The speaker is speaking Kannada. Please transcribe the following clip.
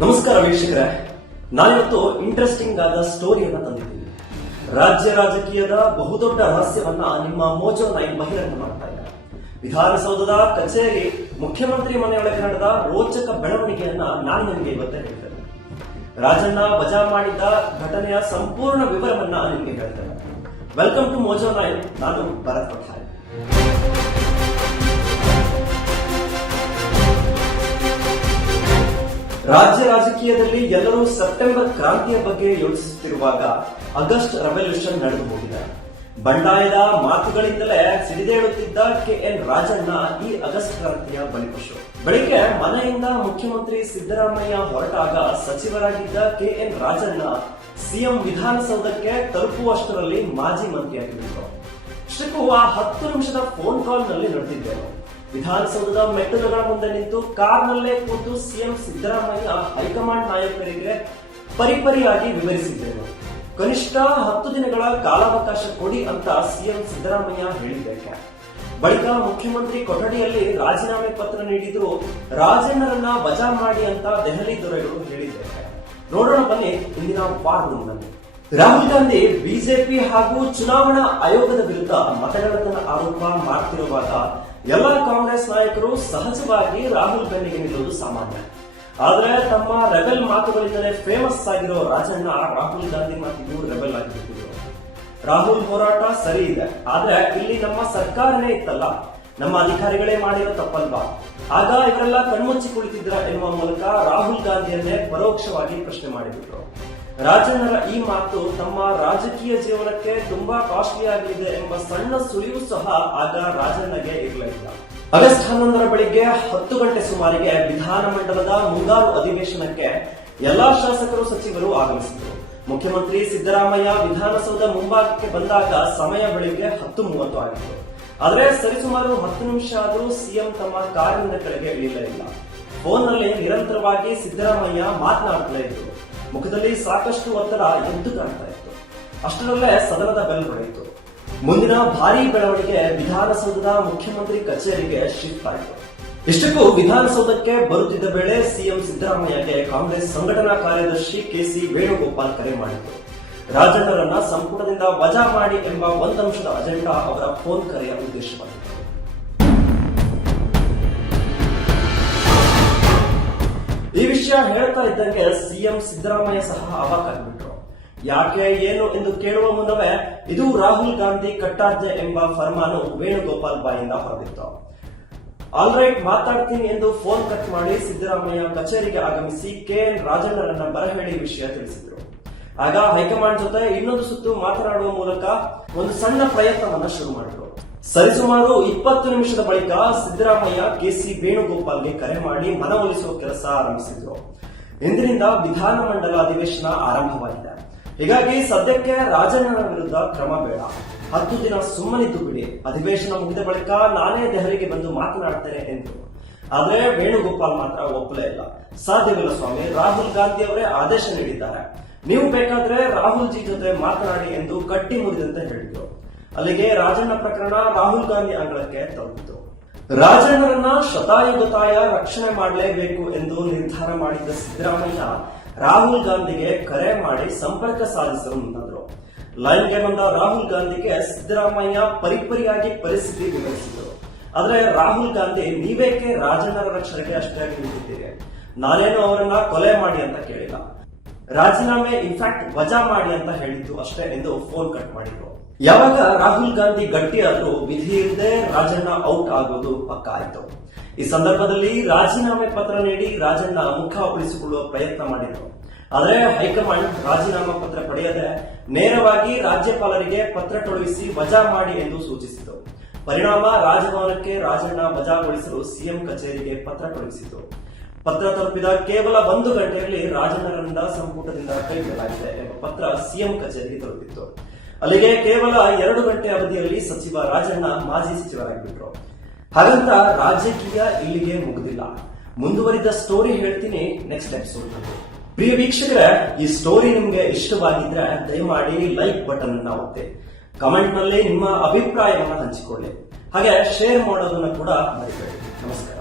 ನಮಸ್ಕಾರ ವೀಕ್ಷಕರೇ. ನಾನಿವತ್ತು ಇಂಟ್ರೆಸ್ಟಿಂಗ್ ಆದ ಸ್ಟೋರಿಯನ್ನ ತಂದಿದ್ದೀನಿ. ರಾಜ್ಯ ರಾಜಕೀಯದ ಬಹುದೊಡ್ಡ ರಹಸ್ಯವನ್ನ ನಿಮ್ಮ ಮೋಜೋ ನೈನ್ ಬಹಿರಂಗ ಮಾಡ್ತಾ ಇದ್ದಾರೆ. ವಿಧಾನಸೌಧದ ಕಚೇರಿ ಮುಖ್ಯಮಂತ್ರಿ ಮನೆಯೊಳಗೆ ನಡೆದ ರೋಚಕ ಬೆಳವಣಿಗೆಯನ್ನ ನಾನು ನಿಮಗೆ ಇವತ್ತೇ ಹೇಳ್ತೇನೆ. ರಾಜಣ್ಣ ವಜಾ ಮಾಡಿದ್ದ ಘಟನೆಯ ಸಂಪೂರ್ಣ ವಿವರವನ್ನ ನಿಮಗೆ ಹೇಳ್ತೇನೆ. ವೆಲ್ಕಮ್ ಟು ಮೋಜೋ ನೈನ್ ನಾನು ಭರತ್ ಪಠಾಣ್ ರಾಜ್ಯ ರಾಜಕೀಯದಲ್ಲಿ ಎಲ್ಲರೂ ಸೆಪ್ಟೆಂಬರ್ ಕ್ರಾಂತಿಯ ಬಗ್ಗೆ ಯೋಚಿಸುತ್ತಿರುವಾಗ ಆಗಸ್ಟ್ ರೆವಲ್ಯೂಷನ್ ನಡೆದು ಹೋಗಿದೆ. ಬಂಡಾಯದ ಮಾತುಗಳಿಂದಲೇ ಸಿಡಿದೇಳುತ್ತಿದ್ದ ಕೆ ಎನ್ ರಾಜಣ್ಣ ಈ ಆಗಸ್ಟ್ ಕ್ರಾಂತಿಯ ಬಲಿಪಶು. ಬೆಳಿಗ್ಗೆ ಮನೆಯಿಂದ ಮುಖ್ಯಮಂತ್ರಿ ಸಿದ್ದರಾಮಯ್ಯ ಹೊರಟಾಗ ಸಚಿವರಾಗಿದ್ದ ಕೆ ಎನ್ ರಾಜಣ್ಣ ಸಿಎಂ ವಿಧಾನಸೌಧಕ್ಕೆ ತಲುಪುವಷ್ಟರಲ್ಲಿ ಮಾಜಿ ಮಂತ್ರಿಯಾಗಿದ್ದರು. ಶ್ರೀಪುವ ಹತ್ತು ನಿಮಿಷದ ಫೋನ್ ಕಾಲ್ನಲ್ಲಿ ನಡೆದಿದ್ದೇವೆ ವಿಧಾನಸೌಧದ ಮೆಟ್ಟಿಲುಗಳ ಮುಂದೆ ನಿಂತು ಕಾರ್ನಲ್ಲೇ ಕೂತು ಸಿಎಂ ಸಿದ್ದರಾಮಯ್ಯ ಹೈಕಮಾಂಡ್ ನಾಯಕರಿಗೆ ಪರಿಪರಿಯಾಗಿ ವಿವರಿಸಿದ್ದೇವೆ ಕನಿಷ್ಠ ಹತ್ತು ದಿನಗಳ ಕಾಲಾವಕಾಶ ಕೊಡಿ ಅಂತ ಸಿಎಂ ಸಿದ್ದರಾಮಯ್ಯ ಹೇಳಿದ್ದೇಕೆ ಬಳಿಕ ಮುಖ್ಯಮಂತ್ರಿ ಕೊಠಡಿಯಲ್ಲಿ ರಾಜೀನಾಮೆ ಪತ್ರ ನೀಡಿದ್ರು ರಾಜಣ್ಣರನ್ನ ವಜಾ ಮಾಡಿ ಅಂತ ದೆಹಲಿ ದೊರೆಗಳು ಹೇಳಿದ್ದಾರೆ ನೋಡೋಣ ಬನ್ನಿ, ಇಂದಿನ ವಾರ್ ರೂಮ್ನಲ್ಲಿ ರಾಹುಲ್ ಗಾಂಧಿ ಬಿಜೆಪಿ ಹಾಗೂ ಚುನಾವಣಾ ಆಯೋಗದ ವಿರುದ್ಧ ಮತಗಳ್ಳತನ ಆರೋಪ ಮಾಡ್ತಿರುವಾಗ ಎಲ್ಲ ಕಾಂಗ್ರೆಸ್ ನಾಯಕರು ಸಹಜವಾಗಿ ರಾಹುಲ್ ಗಾಂಧಿಗೆ ನಿಲ್ಲುವುದು ಸಾಮಾನ್ಯ. ಆದರೆ ತಮ್ಮ ರೆಬೆಲ್ ಮಾತುಗಳಿಂದಲೇ ಫೇಮಸ್ ಆಗಿರೋ ರಾಜಣ್ಣ ರಾಹುಲ್ ಗಾಂಧಿ ಮಾತಿಗೂ ರೆಬೆಲ್ ಆಗಿಬಿಟ್ಟಿದ್ರು. ರಾಹುಲ್ ಹೋರಾಟ ಸರಿ ಇದೆ. ಆದ್ರೆ ಇಲ್ಲಿ ನಮ್ಮ ಸರ್ಕಾರನೇ ಇತ್ತಲ್ಲ. ನಮ್ಮ ಅಧಿಕಾರಿಗಳೇ ಮಾಡಿರೋ ತಪ್ಪಲ್ವಾ? ಆಗ ಇವರೆಲ್ಲ ಕಣ್ಮುಚ್ಚಿ ಕುಳಿತಿದ್ರ ಎನ್ನುವ ಮೂಲಕ ರಾಹುಲ್ ಗಾಂಧಿಯನ್ನೇ ಪರೋಕ್ಷವಾಗಿ ಪ್ರಶ್ನೆ ಮಾಡಿಬಿಟ್ರು. ರಾಜಣ್ಣರ ಈ ಮಾತು ತಮ್ಮ ರಾಜಕೀಯ ಜೀವನಕ್ಕೆ ತುಂಬಾ ಕಾಸ್ಟ್ಲಿ ಆಗಲಿದೆ ಎಂಬ ಸಣ್ಣ ಸುಳಿವು ಸಹ ಆಗ ರಾಜಣ್ಣಗೆ ಇರಲಿಲ್ಲ. ಆಗಸ್ಟ್ ಹನ್ನೊಂದರ ಬೆಳಿಗ್ಗೆ ಹತ್ತು ಗಂಟೆ ಸುಮಾರಿಗೆ ವಿಧಾನಮಂಡಲದ ಮುಂಗಾರು ಅಧಿವೇಶನಕ್ಕೆ ಎಲ್ಲಾ ಶಾಸಕರು ಸಚಿವರು ಆಗಮಿಸಿದರು. ಮುಖ್ಯಮಂತ್ರಿ ಸಿದ್ದರಾಮಯ್ಯ ವಿಧಾನಸೌಧ ಮುಂಭಾಗಕ್ಕೆ ಬಂದಾಗ ಸಮಯ ಬೆಳಿಗ್ಗೆ ಹತ್ತು ಮೂವತ್ತು ಆಗಿತ್ತು. ಆದರೆ ಸರಿಸುಮಾರು ಹತ್ತು ನಿಮಿಷ ಆದರೂ ಸಿಎಂ ತಮ್ಮ ಕಾರಿನಿಂದ ಕೆಳಗೆ ಇಳಿಯಲಿಲ್ಲ. ಫೋನ್ನಲ್ಲಿ ನಿರಂತರವಾಗಿ ಸಿದ್ದರಾಮಯ್ಯ ಮಾತನಾಡುತ್ತಲೇ ಇದ್ರು ಮುಖದಲ್ಲಿ ಸಾಕಷ್ಟು ಒತ್ತಡ ಎದ್ದು ಕಾಣ್ತಾ ಇತ್ತು. ಅಷ್ಟರಲ್ಲೇ ಸದನದ ಬೆಲ್ ಹೊಡೆಯಿತು. ಮುಂದಿನ ಭಾರಿ ಬೆಳವಣಿಗೆ ವಿಧಾನಸೌಧದ ಮುಖ್ಯಮಂತ್ರಿ ಕಚೇರಿಗೆ ಶಿಫ್ಟ್ ಆಯಿತು. ಇಷ್ಟಕ್ಕೂ ವಿಧಾನಸೌಧಕ್ಕೆ ಬರುತ್ತಿದ್ದ ವೇಳೆ ಸಿಎಂ ಸಿದ್ದರಾಮಯ್ಯಗೆ ಕಾಂಗ್ರೆಸ್ ಸಂಘಟನಾ ಕಾರ್ಯದರ್ಶಿ ಕೆಸಿ ವೇಣುಗೋಪಾಲ್ ಕರೆ ಮಾಡಿದರು ರಾಜಣ್ಣರನ್ನ ಸಂಪುಟದಿಂದ ವಜಾ ಮಾಡಿ ಎಂಬ ಒಂದಂಶದ ಅಜೆಂಡಾ ಅವರ ಫೋನ್ ಕರೆಯ ಉದ್ದೇಶವಾಗಿತ್ತು. ಈ ವಿಷಯ ಹೇಳ್ತಾ ಇದ್ದಂಗೆ ಸಿಎಂ ಸಿದ್ದರಾಮಯ್ಯ ಸಹ ಅವಾಕಾಗ್ಬಿಟ್ರು ಯಾಕೆ, ಏನು ಎಂದು ಕೇಳುವ ಮುನ್ನವೇ ಇದು ರಾಹುಲ್ ಗಾಂಧಿ ಕಟ್ಟಾಜ್ಞೆ ಎಂಬ ಫರ್ಮಾನು ವೇಣುಗೋಪಾಲ್ ಬಾಯಿಂದ ಹೊರಬಿತ್ತು. ಆಲ್ ರೈಟ್ ಮಾತಾಡ್ತೀನಿ ಎಂದು ಫೋನ್ ಕಟ್ ಮಾಡಿ ಸಿದ್ದರಾಮಯ್ಯ ಕಚೇರಿಗೆ ಆಗಮಿಸಿ ಕೆಎನ್ ರಾಜಣ್ಣರನ್ನ ಬರಹೇಳಿ ವಿಷಯ ತಿಳಿಸಿದ್ರು. ಆಗ ಹೈಕಮಾಂಡ್ ಜೊತೆ ಇನ್ನೊಂದು ಸುತ್ತು ಮಾತನಾಡುವ ಮೂಲಕ ಒಂದು ಸಣ್ಣ ಪ್ರಯತ್ನವನ್ನ ಶುರು ಮಾಡಿದ್ರು. ಸರಿಸುಮಾರು ಇಪ್ಪತ್ತು ನಿಮಿಷದ ಬಳಿಕ ಸಿದ್ದರಾಮಯ್ಯ ಕೆಸಿ ವೇಣುಗೋಪಾಲ್ಗೆ ಕರೆ ಮಾಡಿ ಮನವೊಲಿಸುವ ಕೆಲಸ ಆರಂಭಿಸಿದ್ರು. ಇಂದಿನಿಂದ ವಿಧಾನಮಂಡಲ ಅಧಿವೇಶನ ಆರಂಭವಾಗಿದೆ. ಹೀಗಾಗಿ ಸದ್ಯಕ್ಕೆ ರಾಜಣ್ಣನ ವಿರುದ್ಧ ಕ್ರಮ ಬೇಡ. ಹತ್ತು ದಿನ ಸುಮ್ಮನಿದ್ದು ಬಿಡಿ. ಅಧಿವೇಶನ ಮುಗಿದ ಬಳಿಕ ನಾನೇ ದೆಹಲಿಗೆ ಬಂದು ಮಾತನಾಡ್ತೇನೆ ಎಂದರು ಆದರೆ ವೇಣುಗೋಪಾಲ್ ಮಾತ್ರ ಒಪ್ಪಲೇ ಇಲ್ಲ. ಸಾಧ್ಯವಿಲ್ಲ ಸ್ವಾಮಿ, ರಾಹುಲ್ ಗಾಂಧಿ ಅವರೇ ಆದೇಶ ನೀಡಿದ್ದಾರೆ. ನೀವು ಬೇಕಾದ್ರೆ ರಾಹುಲ್ ಜಿ ಜೊತೆ ಮಾತನಾಡಿ ಎಂದು ಕಟ್ಟಿ ಮುರಿದಂತೆ ಹೇಳಿದ್ರು. ಅಲ್ಲಿಗೆ ರಾಜಣ್ಣ ಪ್ರಕರಣ ರಾಹುಲ್ ಗಾಂಧಿ ಅಂಗಳಕ್ಕೆ ತಲುಪಿತು ರಾಜಣ್ಣರನ್ನ ಶತಾಯುಗತಾಯ ರಕ್ಷಣೆ ಮಾಡಲೇಬೇಕು ಎಂದು ನಿರ್ಧಾರ ಮಾಡಿದ್ದ ಸಿದ್ದರಾಮಯ್ಯ ರಾಹುಲ್ ಗಾಂಧಿಗೆ ಕರೆ ಮಾಡಿ ಸಂಪರ್ಕ ಸಾಧಿಸಲು ಮುಂದಾದರು. ಲೈನ್ಗೆ ಬಂದ ರಾಹುಲ್ ಗಾಂಧಿಗೆ ಸಿದ್ದರಾಮಯ್ಯ ಪರಿಪರಿಯಾಗಿ ಪರಿಸ್ಥಿತಿ ವಿವರಿಸಿದರು. ಆದ್ರೆ ರಾಹುಲ್ ಗಾಂಧಿ ನೀವೇಕೆ ರಾಜಣ್ಣರ ರಕ್ಷಣೆಗೆ ಅಷ್ಟಾಗಿ ನಿಂತಿದ್ದೀರಿ? ನಾನೇನು ಅವರನ್ನ ಕೊಲೆ ಮಾಡಿ ಅಂತ ಕೇಳಿಲ್ಲ. ರಾಜೀನಾಮೆ ಇನ್ಫ್ಯಾಕ್ಟ್ ವಜಾ ಮಾಡಿ ಅಂತ ಹೇಳಿದ್ದು ಅಷ್ಟೇ ಎಂದು ಫೋನ್ ಕಟ್ ಮಾಡಿದ್ರು. ಯಾವಾಗ ರಾಹುಲ್ ಗಾಂಧಿ ಗಟ್ಟಿ ಆದ್ರು ವಿಧಿ ಇಲ್ಲದೆ ರಾಜಣ್ಣ ಔಟ್ ಆಗೋದು ಪಕ್ಕ ಆಯ್ತು ಈ ಸಂದರ್ಭದಲ್ಲಿ ರಾಜೀನಾಮೆ ಪತ್ರ ನೀಡಿ ರಾಜಣ್ಣ ಮುಖ ಉಳಿಸಿಕೊಳ್ಳುವ ಪ್ರಯತ್ನ ಮಾಡಿದ್ರು. ಆದರೆ ಹೈಕಮಾಂಡ್ ರಾಜೀನಾಮೆ ಪತ್ರ ಪಡೆಯದೆ ನೇರವಾಗಿ ರಾಜ್ಯಪಾಲರಿಗೆ ಪತ್ರ ಕಳುಹಿಸಿ ವಜಾ ಮಾಡಿ ಎಂದು ಸೂಚಿಸಿತು. ಪರಿಣಾಮ ರಾಜಭವನಕ್ಕೆ ರಾಜಣ್ಣ ವಜಾಗೊಳಿಸಲು ಸಿಎಂ ಕಚೇರಿಗೆ ಪತ್ರ ಕಳುಹಿಸಿತು. ಪತ್ರ ತಲುಪಿದ ಕೇವಲ ಒಂದು ಗಂಟೆಯಲ್ಲಿ ರಾಜಣ್ಣರಿಂದ ಸಂಪುಟದಿಂದ ಕೈಬಿಡಲಾಗಿದೆ ಎಂಬ ಪತ್ರ ಸಿಎಂ ಕಚೇರಿಗೆ ತಲುಪಿತ್ತು. ಅಲ್ಲಿಗೆ ಕೇವಲ ಎರಡು ಗಂಟೆ ಅವಧಿಯಲ್ಲಿ ಸಚಿವ ರಾಜಣ್ಣ ಮಾಜಿ ಸಚಿವರಾಗಿಬಿಟ್ರು. ಹಾಗಂತ ರಾಜಕೀಯ ಇಲ್ಲಿಗೆ ಮುಗಿದಿಲ್ಲ. ಮುಂದುವರಿದ ಸ್ಟೋರಿ ಹೇಳ್ತೀನಿ ನೆಕ್ಸ್ಟ್ ಎಪಿಸೋಡ್ ಪ್ರಿಯ ವೀಕ್ಷಕರೇ, ಈ ಸ್ಟೋರಿ ನಿಮ್ಗೆ ಇಷ್ಟವಾಗಿದ್ರೆ ದಯಮಾಡಿ ಲೈಕ್ ಬಟನ್ ಅನ್ನ ಒತ್ತಿ. ಕಮೆಂಟ್ನಲ್ಲಿ ನಿಮ್ಮ ಅಭಿಪ್ರಾಯವನ್ನು ಹಂಚಿಕೊಳ್ಳಿ. ಹಾಗೆ ಶೇರ್ ಮಾಡೋದನ್ನ ಕೂಡ ಮರಿಬೇಡಿ. ನಮಸ್ಕಾರ.